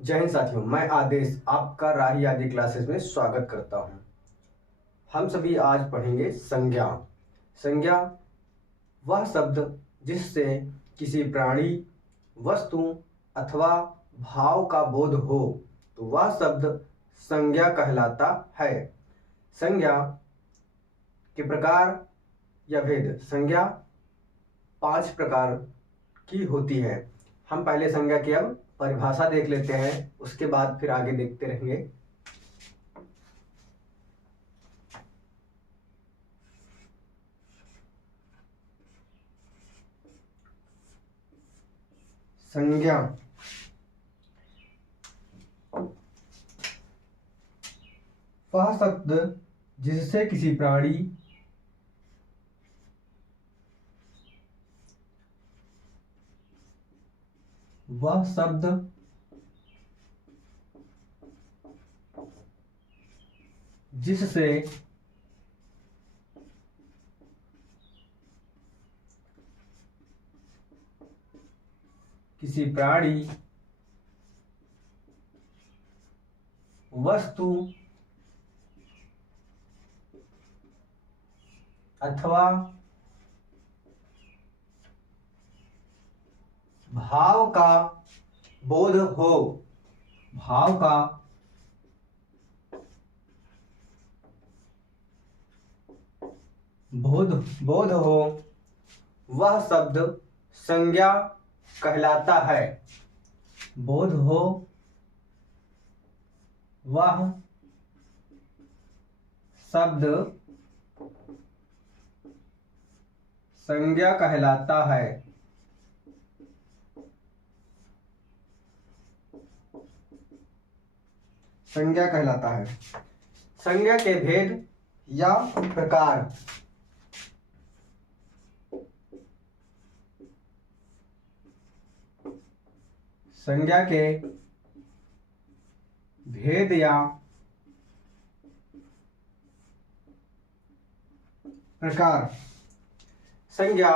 जय हिंद साथियों, मैं आदेश आपका राही आदि क्लासेस में स्वागत करता हूं। हम सभी आज पढ़ेंगे संज्ञा। संज्ञा वह शब्द जिससे किसी प्राणी, वस्तु अथवा भाव का बोध हो तो वह शब्द संज्ञा कहलाता है। संज्ञा के प्रकार या भेद। संज्ञा 5 प्रकार की होती है। हम पहले संज्ञा की अब परिभाषा देख लेते हैं, उसके बाद फिर आगे देखते रहेंगे। संज्ञा वह शब्द जिससे किसी प्राणी, वह शब्द जिससे किसी प्राणी, वस्तु अथवा भाव का बोध हो, भाव का बोध हो, वह शब्द संज्ञा कहलाता है। बोध हो वह शब्द संज्ञा कहलाता है। संज्ञा कहलाता है। संज्ञा के भेद या प्रकार। संज्ञा के भेद या प्रकार। संज्ञा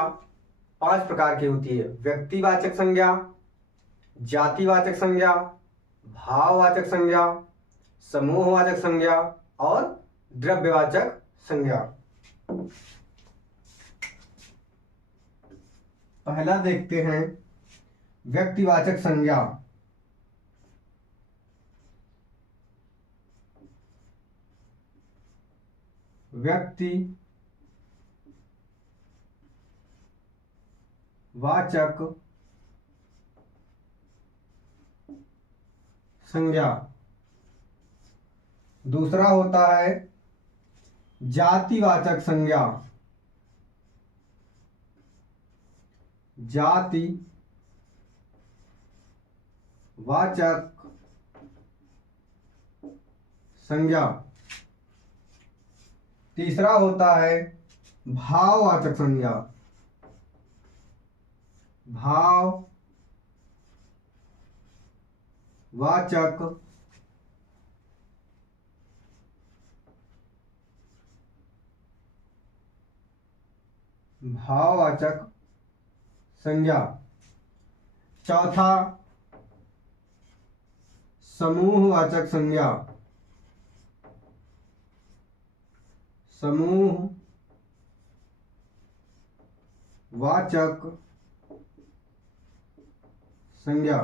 5 प्रकार की होती है। व्यक्तिवाचक संज्ञा, जातिवाचक संज्ञा, भाववाचक संज्ञा, समूहवाचक संज्ञा और द्रव्यवाचक संज्ञा। पहला देखते हैं व्यक्तिवाचक संज्ञा। व्यक्तिवाचक संज्ञा। दूसरा होता है जातिवाचक संज्ञा। जातिवाचक संज्ञा। तीसरा होता है भाववाचक संज्ञा। भाववाचक संज्ञा। चौथा समूहवाचक संज्ञा। समूहवाचक संज्ञा।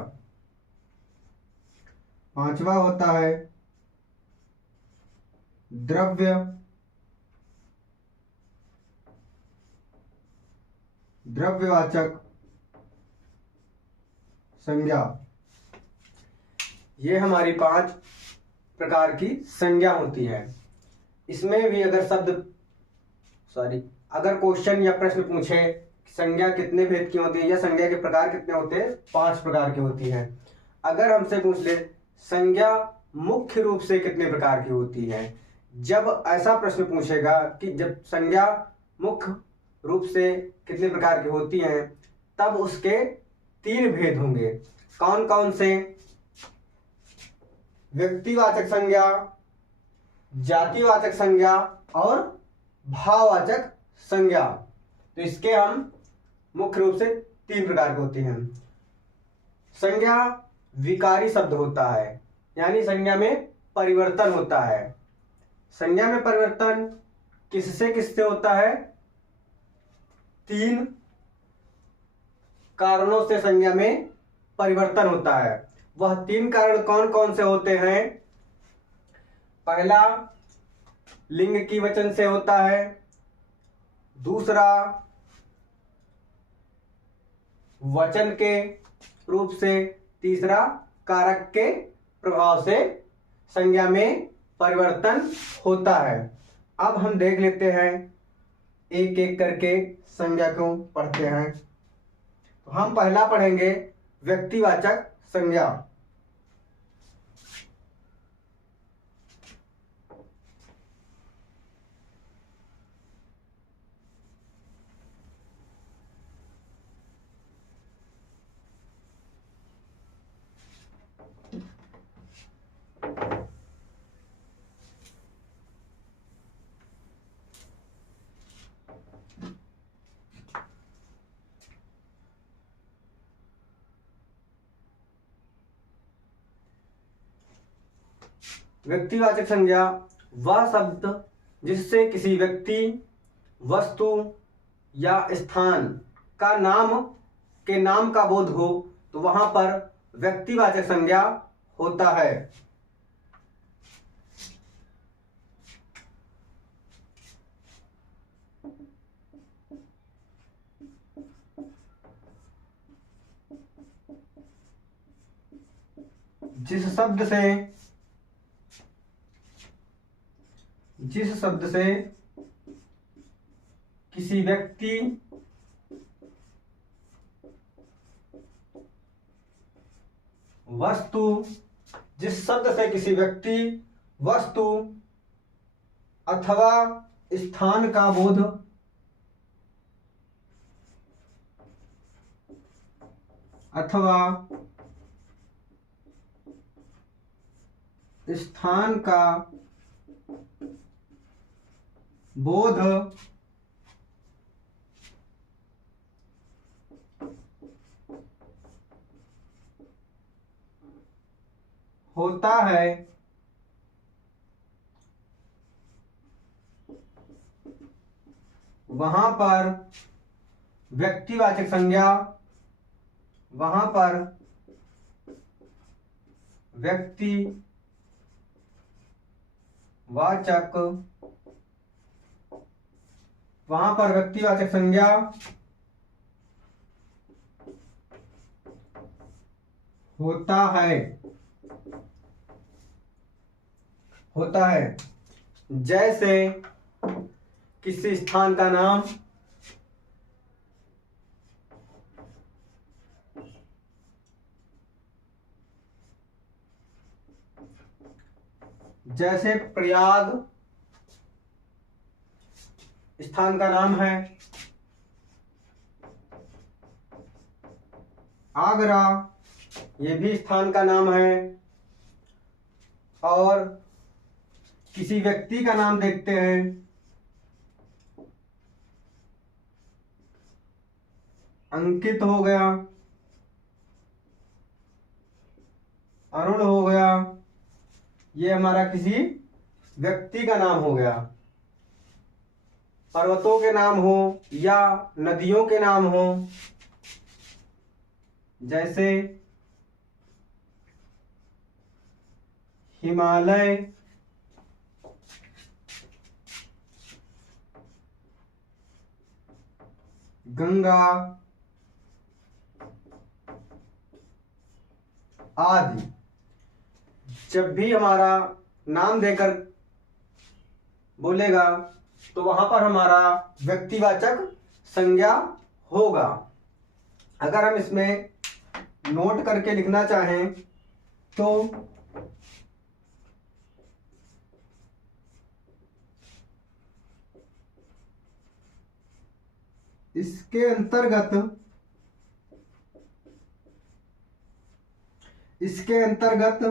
पांचवा होता है द्रव्यवाचक संज्ञा। ये हमारी 5 प्रकार की संज्ञा होती है। इसमें भी अगर क्वेश्चन या प्रश्न पूछे संज्ञा कितने भेद की होती है या संज्ञा के प्रकार कितने होते हैं, 5 प्रकार की होती है। अगर हमसे पूछ ले संज्ञा मुख्य रूप से कितने प्रकार की होती है, जब ऐसा प्रश्न पूछेगा कि जब संज्ञा मुख्य रूप से कितने प्रकार की होती हैं, तब उसके 3 भेद होंगे। कौन कौन से? व्यक्तिवाचक संज्ञा, जातिवाचक संज्ञा और भाववाचक संज्ञा। तो इसके हम मुख्य रूप से 3 प्रकार की होती हैं। संज्ञा विकारी शब्द होता है, यानी संज्ञा में परिवर्तन होता है। संज्ञा में परिवर्तन किससे किससे होता है? 3 कारणों से संज्ञा में परिवर्तन होता है। वह 3 कारण कौन कौन से होते हैं? पहला, लिंग की वचन से होता है। दूसरा, वचन के रूप से। तीसरा, कारक के प्रभाव से संज्ञा में परिवर्तन होता है। अब हम देख लेते हैं, एक एक करके संज्ञा को पढ़ते हैं। तो हम पहला पढ़ेंगे व्यक्तिवाचक संज्ञा। व्यक्तिवाचक संज्ञा वह शब्द जिससे किसी व्यक्ति, वस्तु या स्थान का नाम का बोध हो, तो वहां पर व्यक्तिवाचक संज्ञा होता है। जिस शब्द से किसी व्यक्ति, वस्तु अथवा स्थान का बोध होता है, वहां पर व्यक्तिवाचक संज्ञा होता है। जैसे किसी स्थान का नाम, जैसे प्रयाग स्थान का नाम है, आगरा ये भी स्थान का नाम है। और किसी व्यक्ति का नाम देखते हैं, अंकित हो गया, अरुण हो गया, ये हमारा किसी व्यक्ति का नाम हो गया। पर्वतों के नाम हो या नदियों के नाम हो, जैसे हिमालय, गंगा आदि। जब भी हमारा नाम देकर बोलेगा तो वहां पर हमारा व्यक्तिवाचक संज्ञा होगा। अगर हम इसमें नोट करके लिखना चाहें तो इसके अंतर्गत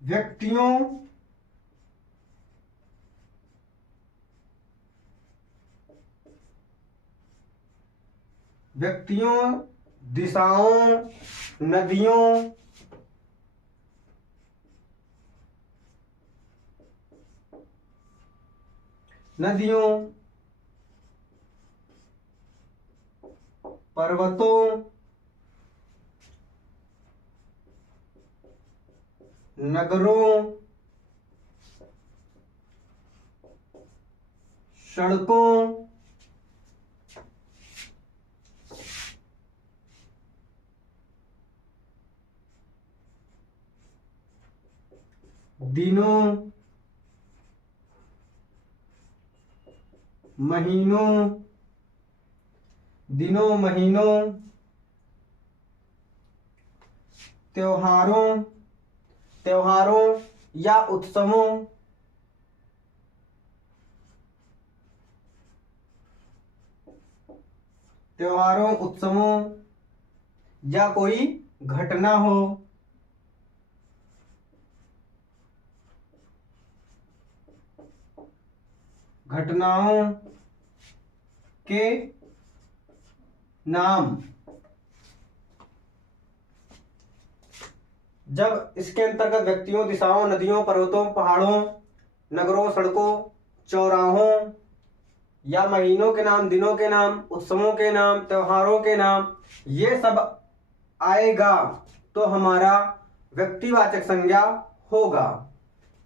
व्यक्तियों व्यक्तियों, दिशाओं, नदियों, पर्वतों, नगरों, सड़कों, दिनों, महीनों, त्योहारों या उत्सवों, या कोई घटना हो, घटनाओं के नाम। जब इसके अंतर्गत व्यक्तियों, दिशाओं, नदियों, पर्वतों, पहाड़ों, नगरों, सड़कों, चौराहों या महीनों के नाम, दिनों के नाम, उत्सवों के नाम, त्योहारों के नाम, ये सब आएगा तो हमारा व्यक्तिवाचक संज्ञा होगा।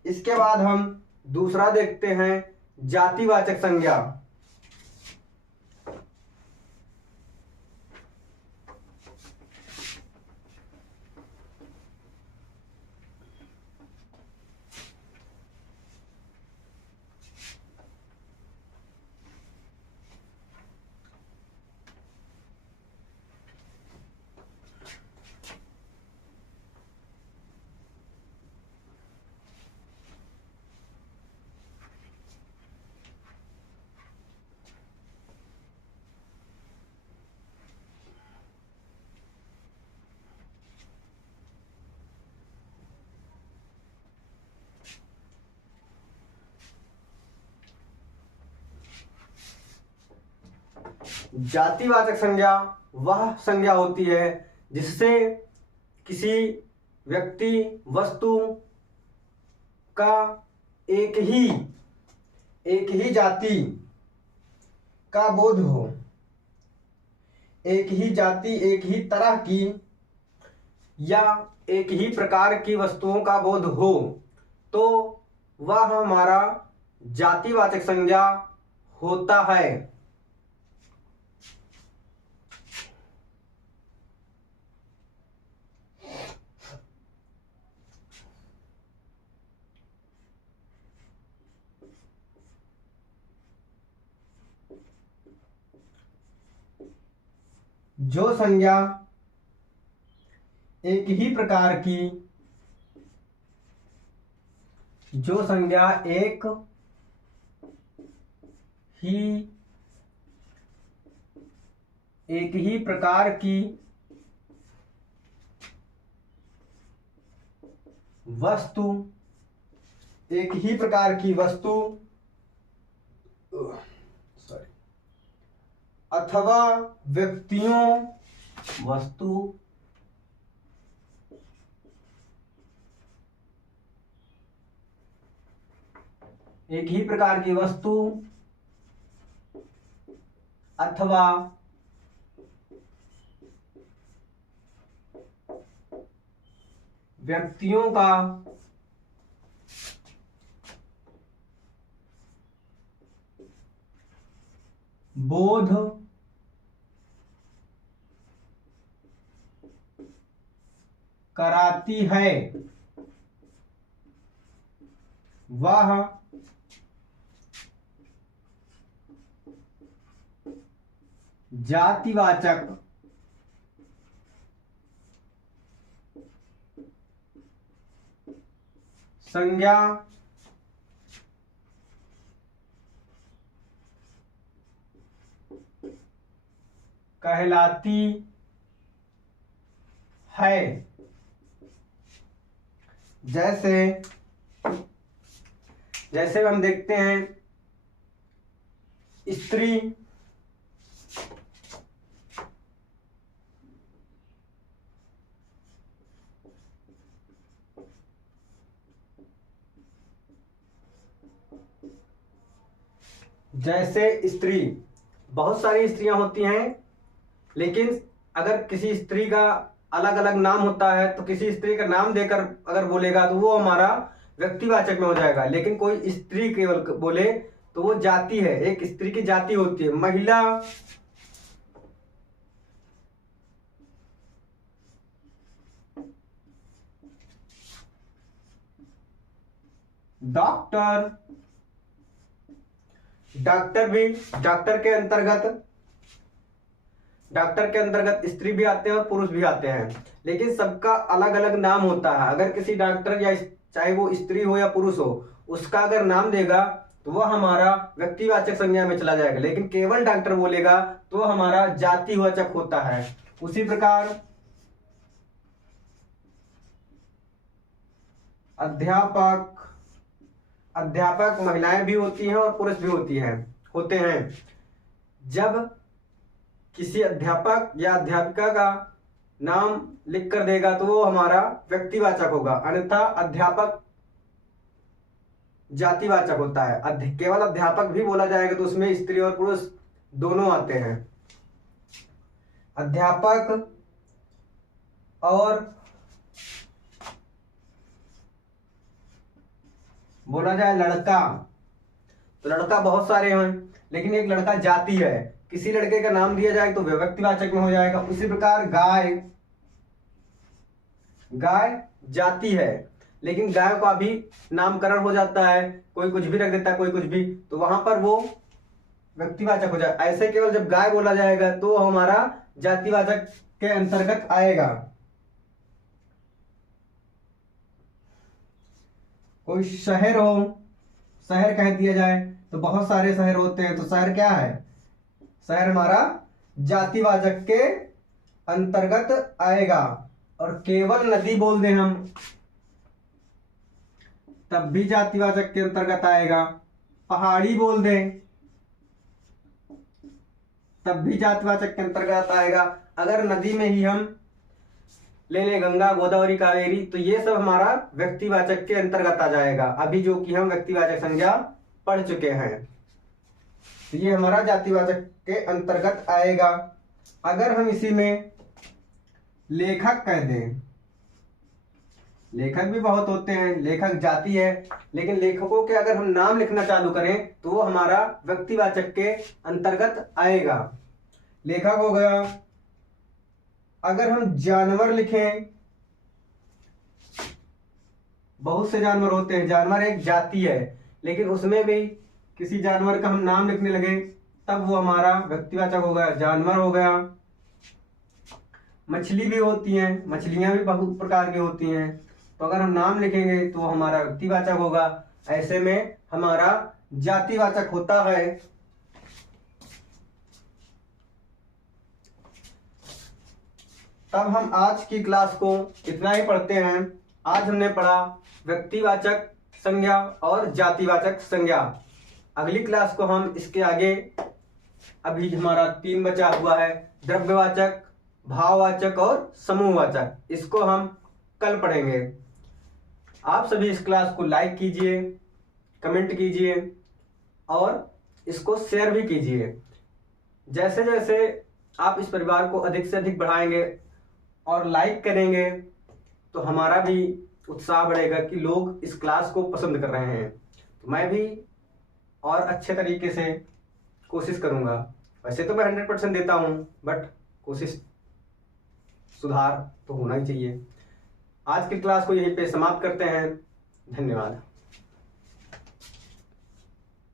इसके बाद हम दूसरा देखते हैं, जातिवाचक संज्ञा। जातिवाचक संज्ञा वह संज्ञा होती है जिससे किसी व्यक्ति, वस्तु का एक ही जाति का बोध हो, एक ही जाति, एक ही तरह की या एक ही प्रकार की वस्तुओं का बोध हो, तो वह हमारा जातिवाचक संज्ञा होता है। जो संज्ञा एक ही प्रकार की, जो संज्ञा एक ही प्रकार की वस्तु, एक ही प्रकार की वस्तु अथवा व्यक्तियों, वस्तु एक ही प्रकार की वस्तु अथवा व्यक्तियों का बोध कराती है, वह जातिवाचक संज्ञा कहलाती है। जैसे हम देखते हैं, स्त्री, जैसे स्त्री, बहुत सारी स्त्रियां होती हैं, लेकिन अगर किसी स्त्री का अलग अलग नाम होता है तो किसी स्त्री का नाम देकर अगर बोलेगा तो वो हमारा व्यक्तिवाचक में हो जाएगा। लेकिन कोई स्त्री केवल बोले तो वो जाति है, एक स्त्री की जाति होती है। महिला, डॉक्टर, डॉक्टर भी, डॉक्टर के अंतर्गत स्त्री भी आते हैं और पुरुष भी आते हैं, लेकिन सबका अलग अलग नाम होता है। अगर किसी डॉक्टर या चाहे वो स्त्री हो या पुरुष हो, उसका अगर नाम देगा तो वह हमारा व्यक्तिवाचक संज्ञा में चला जाएगा। लेकिन केवल डॉक्टर बोलेगा तो हमारा जातिवाचक होता है। उसी प्रकार अध्यापक, अध्यापक महिलाएं भी होती हैं और पुरुष भी होते हैं। जब किसी अध्यापक या अध्यापिका का नाम लिख कर देगा तो वो हमारा व्यक्तिवाचक होगा, अन्यथा अध्यापक जातिवाचक होता है। केवल अध्यापक भी बोला जाएगा तो उसमें स्त्री और पुरुष दोनों आते हैं। अध्यापक और बोला जाए लड़का, तो लड़का बहुत सारे हैं, लेकिन एक लड़का जाति है। किसी लड़के का नाम दिया जाए तो व्यक्तिवाचक में हो जाएगा। उसी प्रकार गाय, गाय जाति है, लेकिन गाय का भी नामकरण हो जाता है, कोई कुछ भी रख देता है, कोई कुछ भी, तो वहां पर वो व्यक्तिवाचक हो जाए। ऐसे केवल जब गाय बोला जाएगा तो हमारा जातिवाचक के अंतर्गत आएगा। कोई शहर हो, शहर कह दिया जाए तो बहुत सारे शहर होते हैं, तो शहर क्या है? शहर हमारा जातिवाचक के अंतर्गत आएगा। और केवल नदी बोल दें हम तब भी जातिवाचक के अंतर्गत आएगा। पहाड़ी बोल दें तब भी जातिवाचक के अंतर्गत आएगा। अगर नदी में ही हम ले लें गंगा, गोदावरी, कावेरी, तो ये सब हमारा व्यक्तिवाचक के अंतर्गत आ जाएगा। अभी जो कि हम व्यक्तिवाचक संज्ञा पढ़ चुके हैं, तो ये हमारा जातिवाचक के अंतर्गत आएगा। अगर हम इसी में लेखक कह दें, लेखक भी बहुत होते हैं, लेखक जाति है, लेकिन लेखकों के अगर हम नाम लिखना चालू करें तो वो हमारा व्यक्तिवाचक के अंतर्गत आएगा। लेखक हो गया। अगर हम जानवर लिखें, बहुत से जानवर होते हैं, जानवर एक जाति है, लेकिन उसमें भी किसी जानवर का हम नाम लिखने लगे तब वो हमारा व्यक्तिवाचक हो गया, जानवर हो गया। मछली भी होती हैं, मछलियां भी बहुत प्रकार की होती हैं, तो अगर हम नाम लिखेंगे तो हमारा व्यक्तिवाचक होगा। ऐसे में हमारा जातिवाचक होता है। तब हम आज की क्लास को इतना ही पढ़ते हैं। आज हमने पढ़ा व्यक्तिवाचक संज्ञा और जातिवाचक संज्ञा। अगली क्लास को हम इसके आगे, अभी हमारा 3 बचा हुआ है, द्रव्यवाचक, भाववाचक और समूहवाचक, इसको हम कल पढ़ेंगे। आप सभी इस क्लास को लाइक कीजिए, कमेंट कीजिए और इसको शेयर भी कीजिए। जैसे जैसे आप इस परिवार को अधिक से अधिक बढ़ाएंगे और लाइक करेंगे तो हमारा भी उत्साह बढ़ेगा कि लोग इस क्लास को पसंद कर रहे हैं। तो मैं भी और अच्छे तरीके से कोशिश करूंगा। वैसे तो मैं 100% देता हूं, बट कोशिश, सुधार तो होना ही चाहिए। आज की क्लास को यहीं पे समाप्त करते हैं। धन्यवाद।